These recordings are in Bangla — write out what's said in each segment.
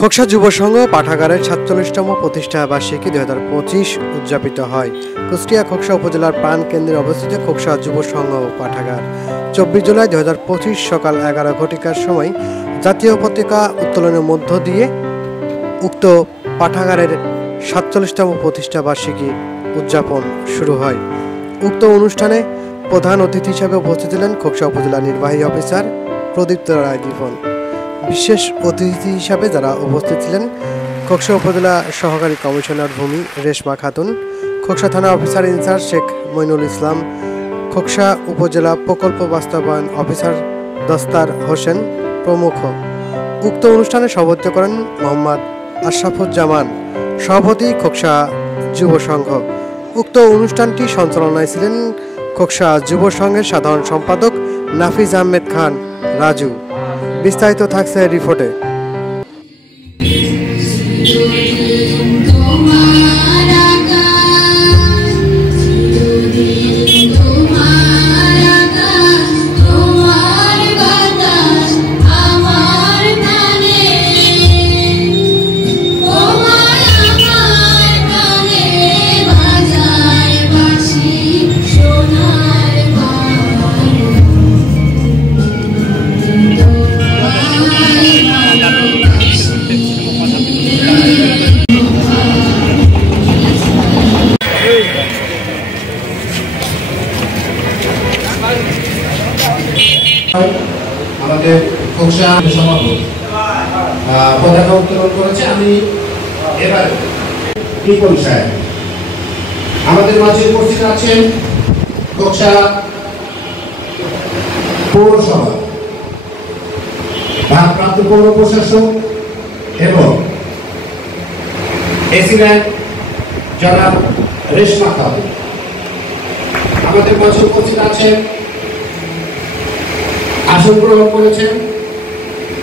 খোকসা যুব সংঘ পাঠাগারের ৪৭তম প্রতিষ্ঠা বার্ষিকী ২০২৫ উদযাপিত হয়। কুষ্টিয়া খোকসা উপজেলার প্রাণকেন্দ্রে অবস্থিত খোকসা যুব সংঘ পাঠাগার ২৪ জুলাই ২০২৫ সকাল ১১ ঘটিকার সময় জাতীয় পতাকা উত্তোলনের মধ্য দিয়ে উক্ত পাঠাগারের ৪৭তম প্রতিষ্ঠা বার্ষিকী উদযাপন শুরু হয়। উক্ত অনুষ্ঠানে প্রধান অতিথি হিসেবে উপস্থিত ছিলেন খোকসা উপজেলা নির্বাহী অফিসার প্রদীপ্ত রায় দীপন। বিশেষ অতিথি হিসাবে যারা উপস্থিত ছিলেন খোকসা উপজেলা সহকারী কমিশনার ভূমি রেশমা খাতুন, খোকসা থানা অফিসার ইনচার্জ শেখ মইনুল ইসলাম, খোকসা উপজেলা প্রকল্প বাস্তবায়ন অফিসার দস্তার হোসেন প্রমুখ। উক্ত অনুষ্ঠানে সভাপতিত্ব করেন মোহাম্মদ আশরাফুজ্জামান, সভাপতি খোকসা যুব সংঘ। উক্ত অনুষ্ঠানটি সঞ্চালনায় ছিলেন খোকসা যুব সংঘের সাধারণ সম্পাদক নাফিজ আহমেদ খান রাজু। বিস্তারিত থাকছে রিপোর্টে। আমাদের খোকসা সভাপতি পতাকা উত্তোলন করেছে। আমি এবার রিপন সাহেব আমাদের মাঝে উপস্থিত আছেন খোকসা পৌরসভা ভারপ্রাপ্ত পৌর প্রশাসক এবং এসিল্যান্ড জনাব রেশমা খাতুন। আমাদের মাঝে উপস্থিত আছেন আসন গ্রহণ করেছেন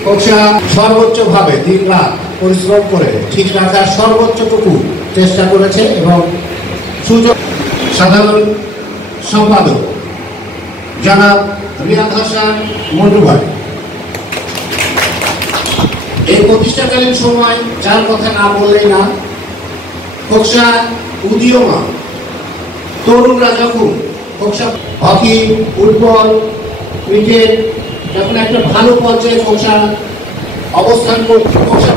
খোকসা সর্বোচ্চভাবে দিন রাত পরিশ্রম করে ঠিক রাখার সর্বোচ্চটুকু চেষ্টা করেছে এবং সুযোগ সাধারণ সম্পাদক জনাব রিয়াদ হাসান মন্টু ভাই। এই প্রতিষ্ঠাকালীন সময় যার কথা না বললেই না, খোকসা উদীয়মান তরুণরা যখন খোকসা হকি, ফুটবল, ক্রিকেট যখন একটা ভালো পর্যায়ে খোকসা অবস্থান করছে, খোকসা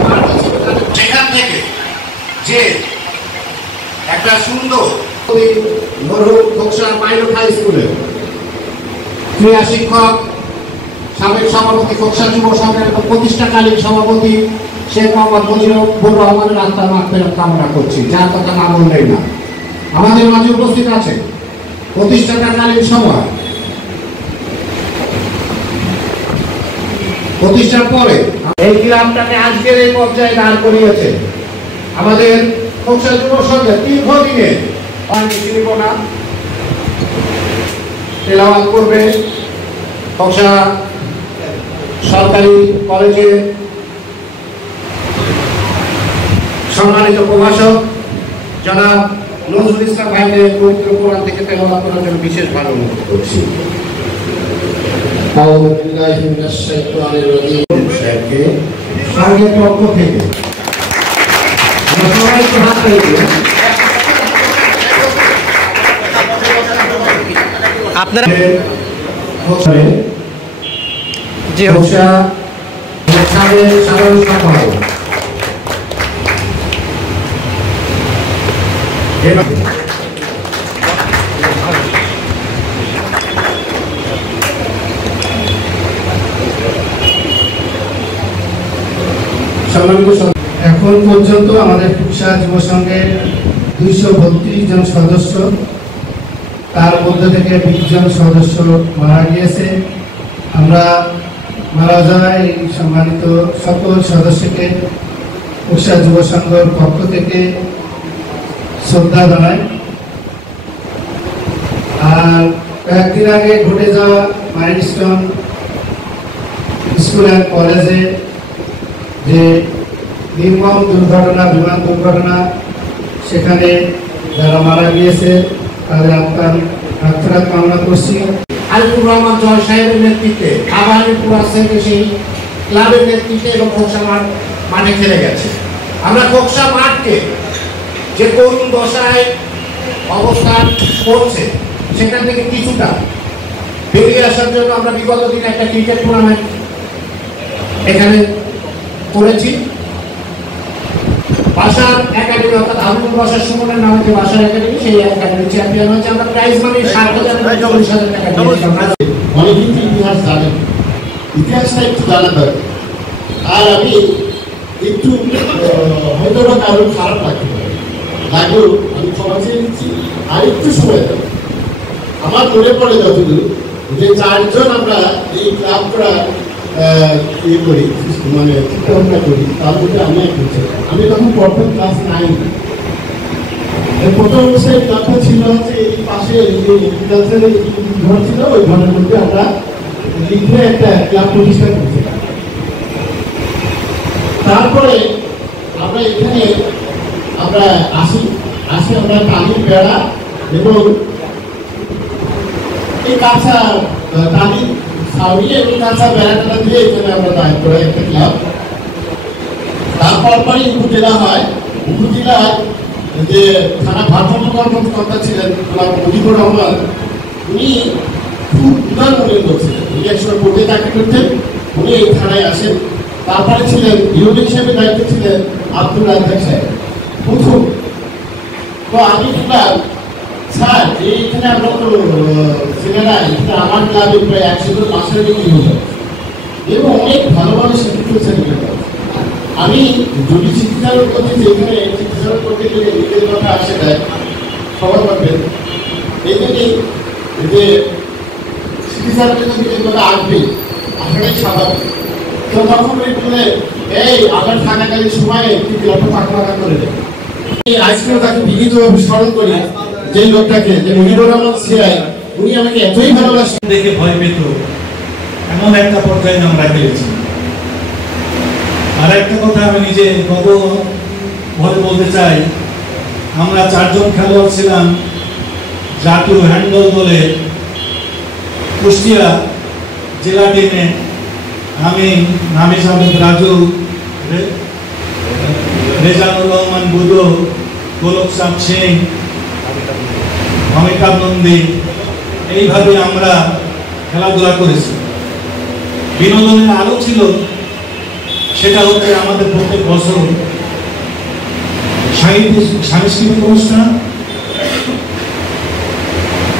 সেখান থেকে যে একটা সুন্দর খোকসা পাইলট হাই স্কুলের ক্রীড়া শিক্ষক, সাবেক সভাপতি খোকসা যুব সংঘের প্রতিষ্ঠাকালীন সভাপতি শেখ মোহাম্মদ মুজিবুর রহমানের আত্মার মাগফিরাত কামনা করছি, যার কথা না বললেই না। আমাদের মাঝে উপস্থিত আছে প্রতিষ্ঠাকালীন সময় প্রতিষ্ঠার পরে এই ক্লাবটাকে আজকের এই পর্যায়ে দাঁড় করিয়েছে আমাদের খোকসা যুব সংঘের দীর্ঘদিনের তেলাওয়াত করবে খোকসা সরকারি কলেজে সম্মানিত প্রভাষক জনাব নজরুল ইসলাম ভাইকে পবিত্র কোরআন থেকে তেলাওয়াত করার জন্য বিশেষভাবে অনুরোধ করছি। আপনারা সাধারণ সম্পাদক এখন পর্যন্ত আমাদের খোকসা যুব সংঘের ২৩২ জন সদস্য, তার মধ্যে থেকে ২০ জন সদস্য মারা গিয়েছে। আমরা মারা যাওয়া এই সম্মানিত সকল সদস্যকে খোকসা যুব সংঘের পক্ষ থেকে শ্রদ্ধা জানাই। আর কয়েকদিন আগে ঘটে যাওয়া মাইলস্টোন স্কুল অ্যান্ড কলেজে যে নির্মম দুর্ঘটনা, বিমান দুর্ঘটনা, সেখানে যারা মারা গিয়েছে তাদের আত্মার মাগফিরাত কামনা করছি। আলিপুর রহমান জয় সাহেবের নেতৃত্বে আবারপুরা সেক্রেটারি ক্লাবের নেতৃত্বে এবং খোকসা মাঠে খেলে গেছে। আমরা খোকসা মাঠকে যে করুণ দশায় অবস্থান করছে সেখান থেকে কিছুটা বেরিয়ে আসার জন্য আমরা বিগত দিনে একটা ক্রিকেট টুর্নামেন্ট এখানে করেছি। বাসার একাডেমি অর্থাৎ আবুল বাসার সুমনের নামে যে বাসার একাডেমি, সেই একাডেমি চ্যাম্পিয়ন হয়েছে। আমরা প্রাইজ মানি 60,000 টাকা দিয়েছিলাম। অনেক কিছু ইতিহাস জানেন, ইতিহাসটা একটু জানা দরকার। আর আমি একটু হয়তো বা কারোর খারাপ লাগতে পারে, লাগলেও আমি ক্ষমা চেয়ে নিচ্ছি, আর একটু সময় দেব। আমার মনে পড়ে যতদূর যে 4 জন আমরা এই ক্লাবটা ইয়ে করি, মানে চিন্তাভাবনা করি, তার মধ্যে আমি একজন ছিলাম। আমি তখন প্রথম ক্লাস 9। প্রথম অবস্থায় ক্লাবটা ছিল হচ্ছে এই পাশে এগ্রিকালচারের ঘর ছিল, ওই ঘরের মধ্যে আমরা লিখে একটা ক্লাব প্রতিষ্ঠা করেছিলাম। তারপরে আমরা এখানে আমরা আসি আমরা টালির বেড়া এবং এই কাঁচা টালির ছাউনি এবং কাঁচা বেড়াটা দিয়ে এখানে আমরা দাঁড় করে একটা ক্লাব। তারপর পরই উপজেলা হয়। উপজেলায় যে থানা ভারপ্রাপ্ত কর্মকর্তা ছিলেন মুজিবুর রহমান, উনি খুব উদারমনের করছিলেন। উনি একসময় কোর্টে চাকরি করতেন, উনি এই থানায় আসেন। তারপরে ছিলেন ইউনিয়ন হিসেবে দায়িত্ব ছিলেন আব্দুল রাজ্জাক সাহেব প্রথম। তো আমি দেখলাম স্যার এইখানে আমরা তো ছেলেরা এখানে আমার ক্লাবে প্রায় 100 জন মাস্টার ডিগ্রি হলো এবং অনেক ভালো ভালো শিক্ষিত ছেলেমেয়েরা। আমি যদি চিকিৎসালয় করতে এখানে চিকিৎসালয় করতে গেলে নিজের কথা আসে দেয় সবার করবেন, এই জন্যই যে চিকিৎসালয় নিজের কথা আসবে, আসাটাই স্বাভাবিক। তো তখন বলে এই আমার থাকাকালীন সময়ে কিন্তু অত পাকা করে দেয়। আজকেও তাকে বিনীতভাবে স্মরণ করি, যে লোকটাকে, যে মুজিবুর রহমান সিআই, উনি আমাকে এতই ভালোবাসেন দেখে ভয় পেত, এমন একটা পর্যায়ে আমরা পেয়েছি। আর একটা কথা আমি নিজে ভরে বলতে চাই, আমরা 4 জন খেলোয়াড় ছিলাম জাতীয় হ্যান্ডবল দলে কুষ্টিয়া জেলা টিমে। আমি নামিজ আহমেদ রাজু, রেজানুর রহমান বুদো, গোলক চাঁদ সিং, অমিতাভ নন্দী, এইভাবে আমরা খেলাধুলা করেছি। বিনোদনের আরও ছিল, সেটা হচ্ছে আমাদের প্রত্যেক বছর সাংস্কৃতিক অনুষ্ঠান,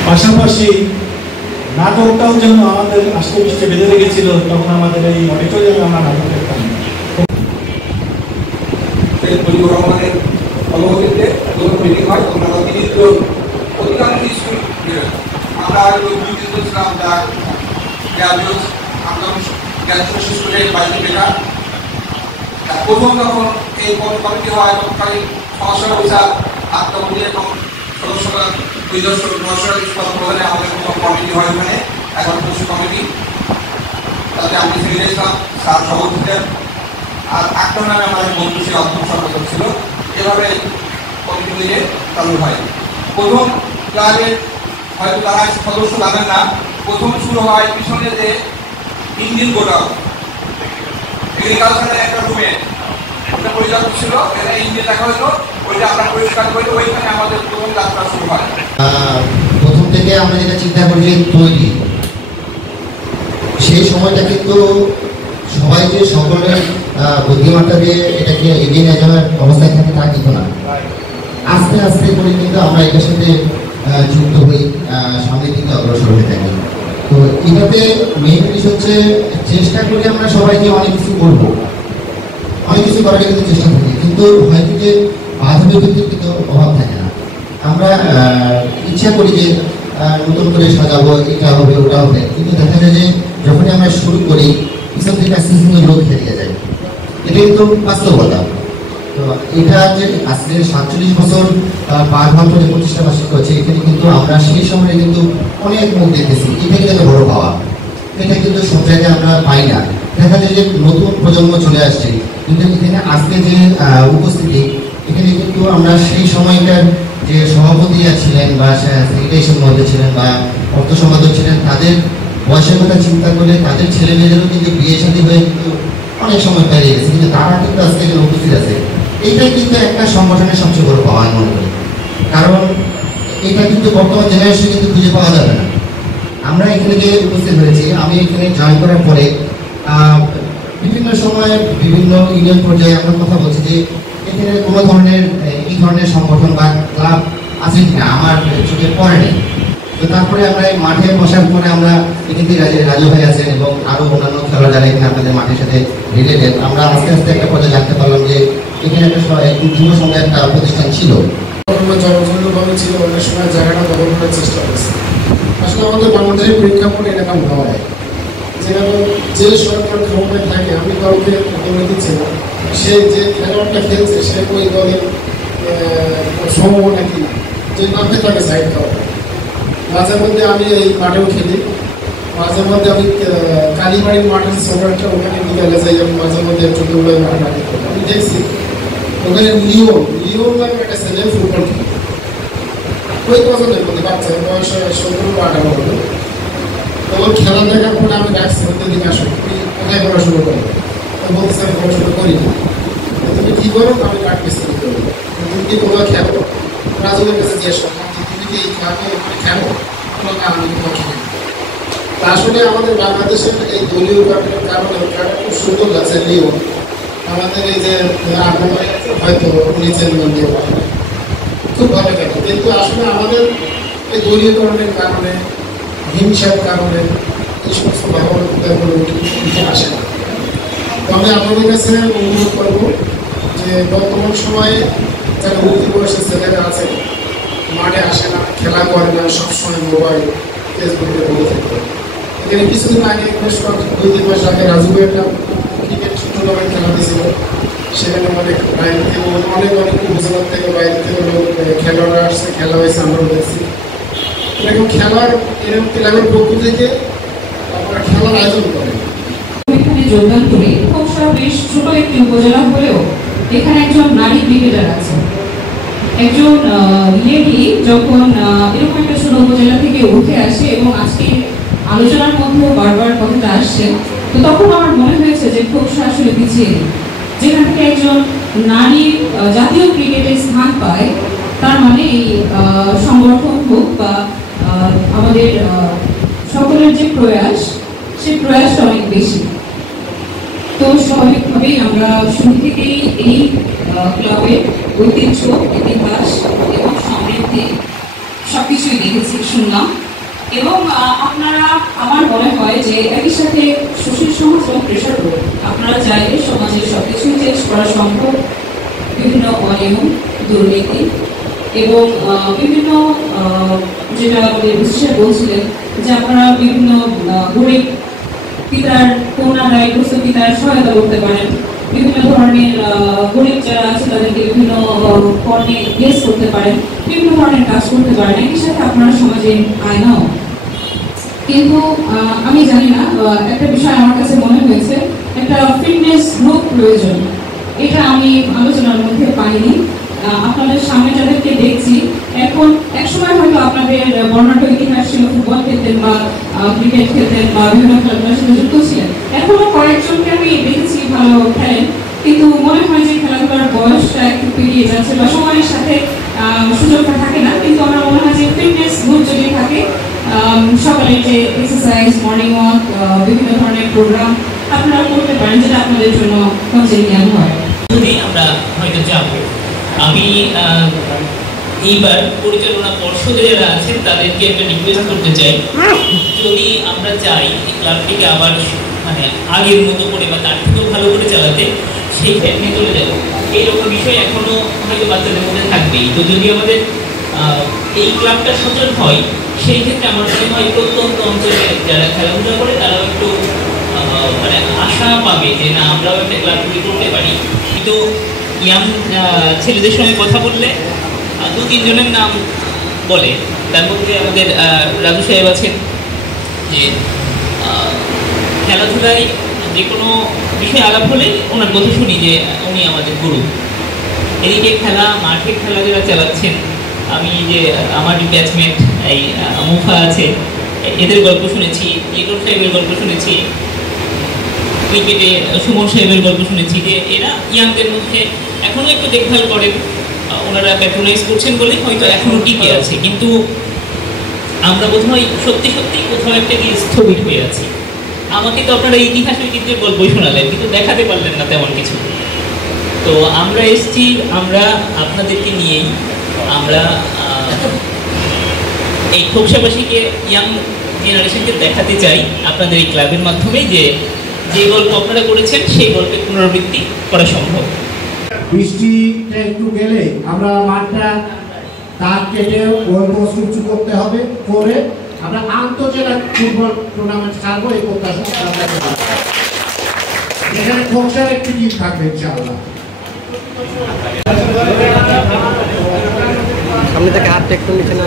পাশাপাশি নাটকটাও যেন আমাদের আস্তে আস্তে বেঁধে রেখেছিল। তখন আমাদের এই অডিটোরিয়ামে আমরা নাটক দেখতাম। মুজিবুর রহমানের অনুমতিতে যখন মিটিং হয় তখন আমরা 30 জন অধিকাংশ স্কুল আমরা ছিলাম, যা গ্রাজুয়েট স্কুলের বাইরে বেকার। প্রথম যখন এই কমিটি হয় তৎকালীন সমস্যা বিচার আত্মমন্ত্রী এবং সদস্যরা 2 প্রধানে আমাদের প্রথম কমিটি হয় ওখানে, এখন পশু কমিটি। তাতে আমি সেক্রেটারি ছিলাম, স্যার সভাপতি ছিলেন, আর আক্তার নামে আমাদের বন্ধু ছিল, অধ্যক্ষ সম্পাদক ছিল। এভাবে কমিটি মিলে চালু হয়। প্রথম ক্লাবের হয়তো তারা সদস্য জানেন না, প্রথম শুরু হয় পিছনে যে ইঞ্জিন গোডাউন, এগ্রিকালচারের একটা রুমে ওটা পরিচালক ছিল, এটা ইঞ্জিন দেখা হইতো, ওইটা আমরা পরিষ্কার করি, ওইখানে আমাদের প্রথম যাত্রা শুরু হয়। প্রথম থেকে আমরা যেটা চিন্তা করি যে তৈরি, সেই সময়টা কিন্তু সবাই যে সকলের বুদ্ধিমত্তা দিয়ে এটাকে এগিয়ে নিয়ে যাওয়ার অবস্থায় থাকে তা কিন্তু না। আস্তে আস্তে করে কিন্তু আমরা এটার সাথে যুক্ত হই, সামনের দিকে অগ্রসর হয়ে থাকি। তো এটাতে মেইন জিনিস হচ্ছে চেষ্টা করি আমরা সবাই যে অনেক কিছু করবো, অনেক কিছু করার কিন্তু চেষ্টা করি, কিন্তু হয়তো যে বাধা বিপত্তির কিন্তু অভাব থাকে না। আমরা ইচ্ছা করি যে নতুন করে সাজাবো, এটা হবে ওটা হবে, কিন্তু দেখা যায় যে যখনই আমরা শুরু করি পিছন থেকে আস্তে আস্তে লোক হারিয়ে যায়। এটা কিন্তু বাস্তবতা। তো এটা যে আজকে 47 বছর পার হওয়ার পরে প্রতিষ্ঠা বার্ষিক হচ্ছে, এখানে কিন্তু আমরা সেই সময় কিন্তু অনেক মুখ দেখতেছি। এটা কিন্তু একটা বড় পাওয়া, এটা কিন্তু সব জায়গায় আমরা পাই না। দেখা যায় যে নতুন প্রজন্ম চলে আসছে, কিন্তু এখানে আজকে যে উপস্থিতি, এখানে কিন্তু আমরা সেই সময়কার যে সভাপতি ছিলেন বা সেক্রেটারির মধ্যে ছিলেন বা অর্থ সম্পাদক ছিলেন, তাদের বয়সের কথা চিন্তা করে তাদের ছেলে মেয়েদেরও কিন্তু বিয়ে শাদী হয়ে কিন্তু অনেক সময় পেরিয়ে গেছে, কিন্তু তারা কিন্তু আজকে এখানে উপস্থিত আছে। এইটাই কিন্তু একটা সংগঠনের সবচেয়ে বড় পাওয়া আমি মনে করি, কারণ এটা কিন্তু বর্তমান জেনারেশনে কিন্তু খুঁজে পাওয়া যাবে না। আমরা এখানে যে উপস্থিত হয়েছি, আমি এখানে জয়েন করার পরে বিভিন্ন সময় বিভিন্ন ইউনিয়ন পর্যায়ে আমরা কথা বলছি যে এখানে কোনো ধরনের এই ধরনের সংগঠন বা ক্লাব আছে কিনা, আমার চোখে পড়ে নেই। তো তারপরে আমরা এই মাঠে বসার পরে আমরা এখান থেকে রাজু ভাই আছেন এবং আরও অন্যান্য খেলোয়াড় যারা এখানে আপনাদের মাঠের সাথে রিলেটেড, আমরা আস্তে আস্তে একটা পর্যায়ে জানতে পারলাম যে এখানে একটা যুব সংঘের একটা প্রতিষ্ঠান ছিল, জনগণভাবে ছিল, অনেক সময় জায়গাটা দখল করার চেষ্টা করছে। আসলে আমাদের বাংলাদেশের প্রেক্ষাপটে এরকম হয়, যেখানে যে সরকার ক্ষমতায় থাকে, আমি কাউকে দলে দিচ্ছি না, সে যে খেলোয়াড়টা খেলছে সে ওই দলের সম্ভাবনা কি যে নামে তাকে সাইড করা। মাঝে মধ্যে আমি এই মাঠেও খেলি, মাঝে মধ্যে আমি কালীবাড়ির মাঠের সরকারটা ওখানে বিকালে যাই, আমি মাঝে মধ্যে একটু দৌড়ে মাঠে আমি দেখছি ওখানে লিওন নামে একটা ছেলে ফুটবল খেলে, ওই পছন্দের মধ্যে বাচ্চা বয়স 17-18 হলো। তখন খেলা দেখার পরে আমি ডাকছি ওদের দিকে আসো, তুমি কোথায় পড়াশুনো করো? বলতেছে আমি পড়াশুনো করি না। তুমি কি করো? আমি কাঠ মিস্ত্রি করি। তুমি কি কোনো খেলো? রাজুকের কাছে জিজ্ঞেস করলাম যে তুমি কি এই ক্লাবে খেলো? না, আমি কোনো খেলি। আসলে আমাদের বাংলাদেশের এই দলীয় কারণে খুব সুন্দর লাগছে লিওন। আমাদের এই যে হয়তো নিচের মন্দির খুব ভালো লাগে, কিন্তু আসলে আমাদের এই দলীয়করণের কারণে, হিংসার কারণে এই সমস্ত ব্যাপারগুলো উঠে আসে না। তবে আপনাদের কাছে অনুরোধ করবো যে বর্তমান সময়ে যারা উঠতি বয়সের ছেলেরা আছে, মাঠে আসে না, খেলা করে না, সবসময় মোবাইল ফেসবুকে বলে থাকবে। এখানে কিছুদিন আগে বেশ 2-3 মাস আগে রাজু একটা ক্রিকেট টুর্নামেন্ট খেলা দিয়েছিল, সেখানে অনেক বাইরে থেকে অনেক উপজেলার থেকে বাইরে থেকে লোক খেলোয়াড়রা আসছে, খেলা হয়েছে, আমরা দেখছি। এরকম খেলার এরকম ক্লাবের পক্ষ থেকে আপনারা খেলার আয়োজন করেন। এখানে যোগদান করি, খোকসা বেশ ছোট একটি উপজেলা হলেও এখানে একজন নারী ক্রিকেটার আছে। একজন লেডি যখন এরকম একটা ছোট উপজেলা থেকে উঠে আসে এবং আজকে আলোচনার মধ্যেও বারবার কথাটা আসছে, তো তখন আমার মনে হয়েছে যে খোকসা আসলে পিছিয়ে নেই। যেখান থেকে একজন নারী জাতীয় ক্রিকেটে স্থান পায়, তার মানে এই সংগঠন হোক বা আমাদের সকলের যে প্রয়াস, সেই প্রয়াসটা অনেক বেশি। তো স্বাভাবিকভাবেই আমরা শুরু থেকেই এই ক্লাবের ঐতিহ্য, ইতিহাস এবং সমৃদ্ধি সবকিছুই দেখেছি, শুনলাম। এবং আপনারা, আমার মনে হয় যে একই সাথে সুশীল সমাজ এবং প্রেশার গ্রুপ, আপনারা চাইলে সমাজের সবকিছুই চেঞ্জ করা সম্ভব। বিভিন্ন অনিয়ম, দুর্নীতি এবং বিভিন্ন যেটা আমাদের বিশেষ বলছিলেন যে আপনারা বিভিন্ন গরিব পিতার, কন্যা দায়গ্রস্ত পিতার সহায়তা করতে পারেন, বিভিন্ন ধরনের গরিব যারা আছে তাদেরকে বিভিন্ন পণ্যে ইয়েস করতে পারেন, বিভিন্ন ধরনের কাজ করতে পারেন। একই সাথে আপনারা সমাজে আয়নাও। কিন্তু আমি জানি না, একটা বিষয় আমার কাছে মনে হয়েছে, একটা ফিটনেস গ্রুপ প্রয়োজন। এটা আমি আলোচনার মধ্যে পাইনি। আপনাদের সামনে যাদেরকে দেখছি, এখন একসময় হয়তো আপনাদের বর্ণাঢ্য ইতিহাস ছিল, ফুটবল খেলতেন বা ক্রিকেট খেলতেন বা বিভিন্ন খেলাধুলার সাথে যুক্ত ছিলেন। এখনো কয়েকজনকে আমি দেখেছি ভালো খেলেন, কিন্তু মনে হয় যে খেলাধুলার বয়সটা একটু পেরিয়ে যাচ্ছে বা সময়ের সাথে সুযোগটা থাকে না। কিন্তু আমার মনে হয় যে ফিটনেস গ্রুপ যদি থাকে, সকালে যে এক্সারসাইজ, মর্নিং ওয়াক, বিভিন্ন ধরনের প্রোগ্রাম আপনারা করতে পারেন, যেটা আপনাদের জন্য কনসিলিয়াম হয়। যদি আমরা হয়তো যাবো, আমি এইবার পরিচালনা পর্ষদে যারা আছেন তাদেরকে একটা রিকোয়েস্ট করতে চাই, যদি আমরা চাই এই ক্লাবটিকে আবার মানে আগের মতো করে বা তার থেকেও ভালো করে চালাতে, সেই ক্ষেত্রে চলে যাবো। এইরকম বিষয় এখনো হয়তো বাচ্চাদের মধ্যে থাকবেই। তো যদি আমাদের এই ক্লাবটা সচল হয়, সেই ক্ষেত্রে আমার মনে হয় প্রত্যন্ত অঞ্চলে যারা খেলাধুলা করে তারাও একটু মানে আশা পাবে যে না, আমরাও একটা ক্লাব তৈরি করতে পারি। কিন্তু ইয়াং ছেলেদের সঙ্গে কথা বললে 2-3 জনের নাম বলে, তার মধ্যে আমাদের রাজু সাহেব আছেন, যে খেলাধুলায় যে কোনো বিষয়ে আলাপ হলে ওনার কথা শুনি যে উনি আমাদের গুরু। এদিকে খেলা, মাঠে খেলা যারা চালাচ্ছেন, আমি যে আমার ব্যাচমেট এই মুফা আছে, এদের গল্প শুনেছি, লিটন সাহেবের গল্প শুনেছি, ক্রিকেটে সুমন সাহেবের গল্প শুনেছি যে এরা ইয়াংদের মধ্যে এখনো একটু দেখভাল করেন, ওনারা প্যাট্রোনাইজ করছেন বলে হয়তো এখনো টিকে আছে, কিন্তু আমরা বোধহয় সত্যি সত্যি কোথাও একটা গিয়ে স্থবির হয়ে আছি। আমাকে তো আপনারা ইতিহাস ঐতিহ্যের গল্পই শোনালেন, কিন্তু দেখাতে পারলেন না তেমন কিছু। তো আমরা এসছি, আমরা আপনাদেরকে নিয়েই আমরা এই খোকসাবাসীকে, ইয়াং জেনারেশনকে দেখাতে চাই আপনাদের এই ক্লাবের মাধ্যমে যে যে গল্প আপনারা করেছেন সেই গল্পের পুনরাবৃত্তি করা সম্ভব। বৃষ্টিটা একটু গেলে আমরা মাঠটা তার কেটে গোলপোস্ট উঁচু করতে হবে, করে আমরা আন্তর্জেলা ফুটবল টুর্নামেন্ট ছাড়বো এই প্রত্যাশা আমরা করব। এখানে খোকসার একটি টিম থাকবে ইনশাআল্লাহ। সামনে থেকে হাতটা একটু নিচে না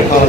খাওয়া